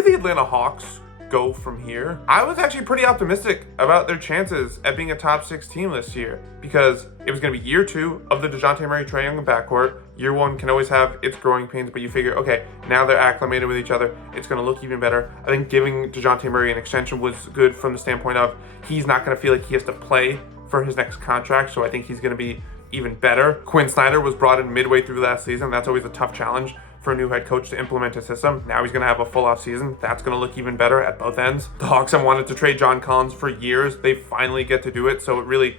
do the Atlanta Hawks go from here? I was actually pretty optimistic about their chances at being a top 6 team this year because it was going to be year 2 of the DeJounte Murray, Trae Young backcourt. Year 1 can always have its growing pains, but you figure, okay, now they're acclimated with each other. It's going to look even better. I think giving DeJounte Murray an extension was good from the standpoint of he's not going to feel like he has to play for his next contract, so I think he's going to be even better. Quinn Snyder was brought in midway through last season. That's always a tough challenge for a new head coach to implement a system. Now he's going to have a full off season. That's going to look even better at both ends. The Hawks have wanted to trade John Collins for years. They finally get to do it, so it really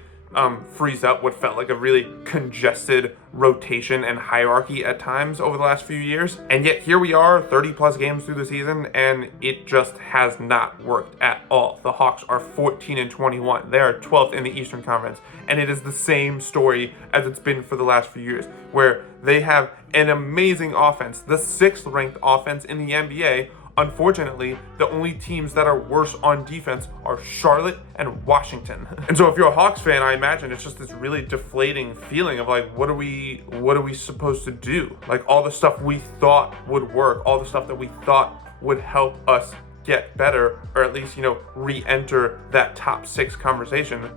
frees up what felt like a really congested rotation and hierarchy at times over the last few years. And yet here we are 30 plus games through the season and it just has not worked at all. The Hawks are 14-21. They are 12th in the Eastern Conference. And it is the same story as it's been for the last few years, where they have an amazing offense, the 6th ranked offense in the NBA. Unfortunately, the only teams that are worse on defense are Charlotte and Washington. And so if you're a Hawks fan, I imagine it's just this really deflating feeling of like, what are we supposed to do? Like all the stuff we thought would work, all the stuff that we thought would help us get better, or at least, re-enter that top 6 conversation,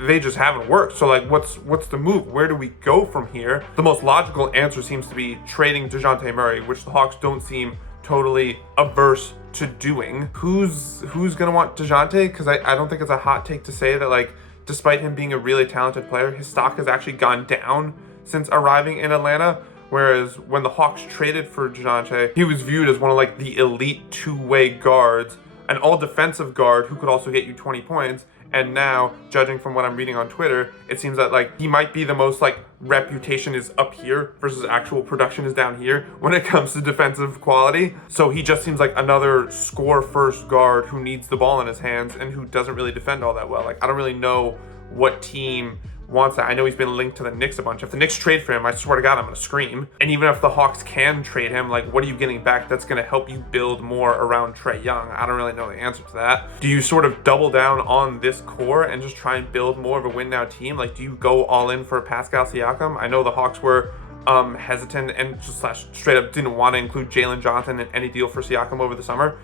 they just haven't worked. So like, what's the move? Where do we go from here? The most logical answer seems to be trading DeJounte Murray, which the Hawks don't seem totally averse to doing. Who's gonna want DeJounte? Because I don't think it's a hot take to say that, like, despite him being a really talented player, his stock has actually gone down since arriving in Atlanta. Whereas when the Hawks traded for DeJounte, he was viewed as one of like the elite two-way guards, an all-defensive guard who could also get you 20 points. And now, judging from what I'm reading on Twitter, it seems that like he might be the most like reputation is up here versus actual production is down here when it comes to defensive quality. So he just seems like another score first guard who needs the ball in his hands and who doesn't really defend all that well. Like I don't really know what team wants that. I know he's been linked to the Knicks a bunch. If the Knicks trade for him, I swear to God, I'm gonna scream. And even if the Hawks can trade him, like what are you getting back that's gonna help you build more around Trae Young? I don't really know the answer to that. Do you sort of double down on this core and just try and build more of a win now team? Like do you go all in for Pascal Siakam? I know the Hawks were hesitant and just straight up didn't want to include Jalen Johnson in any deal for Siakam over the summer.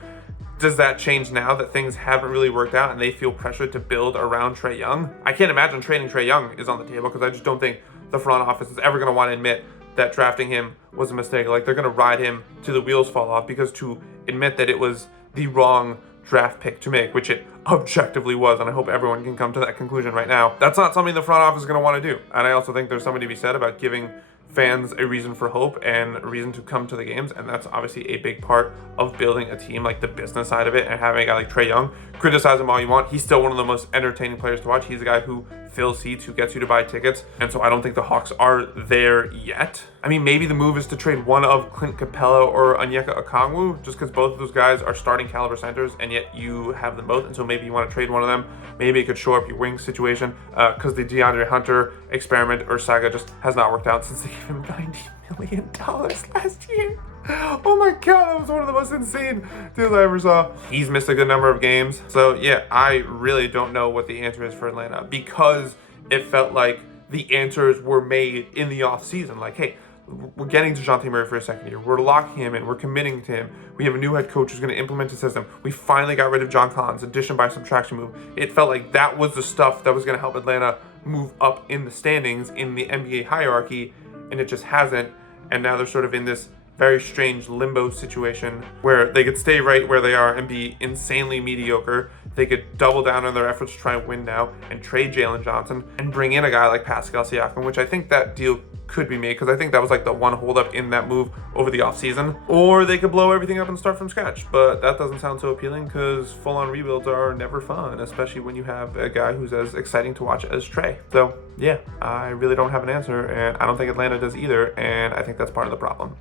Does that change now that things haven't really worked out and they feel pressured to build around Trae Young? I can't imagine trading Trae Young is on the table because I just don't think the front office is ever going to want to admit that drafting him was a mistake. Like they're going to ride him till the wheels fall off, because to admit that it was the wrong draft pick to make, which it objectively was, and I hope everyone can come to that conclusion right now, that's not something the front office is going to want to do. And I also think there's something to be said about giving fans a reason for hope and a reason to come to the games, and that's obviously a big part of building a team, like the business side of it. And having a guy like Trae Young, criticize him all you want, he's still one of the most entertaining players to watch. He's a guy who fills seats, who gets you to buy tickets, and so I don't think the Hawks are there yet. I mean, maybe the move is to trade one of Clint Capella or Onyeka Okongwu, just because both of those guys are starting caliber centers, and yet you have them both, and so maybe you want to trade one of them. Maybe it could shore up your wing situation, because the DeAndre Hunter experiment or saga just has not worked out since they gave him $90 million last year. Oh my God, that was one of the most insane deals I ever saw. He's missed a good number of games. So yeah, I really don't know what the answer is for Atlanta, because it felt like the answers were made in the offseason. Like, hey, we're getting DeJounte Murray for a second year. We're locking him in. We're committing to him. We have a new head coach who's going to implement a system. We finally got rid of John Collins, addition by subtraction move. It felt like that was the stuff that was going to help Atlanta move up in the standings in the NBA hierarchy, and it just hasn't. And now they're sort of in this very strange limbo situation where they could stay right where they are and be insanely mediocre. They could double down on their efforts to try and win now and trade Jalen Johnson and bring in a guy like Pascal Siakam, which I think that deal could be made, because I think that was like the one holdup in that move over the offseason. Or they could blow everything up and start from scratch, but that doesn't sound so appealing because full-on rebuilds are never fun, especially when you have a guy who's as exciting to watch as Trae. So yeah, I really don't have an answer, and I don't think Atlanta does either, and I think that's part of the problem.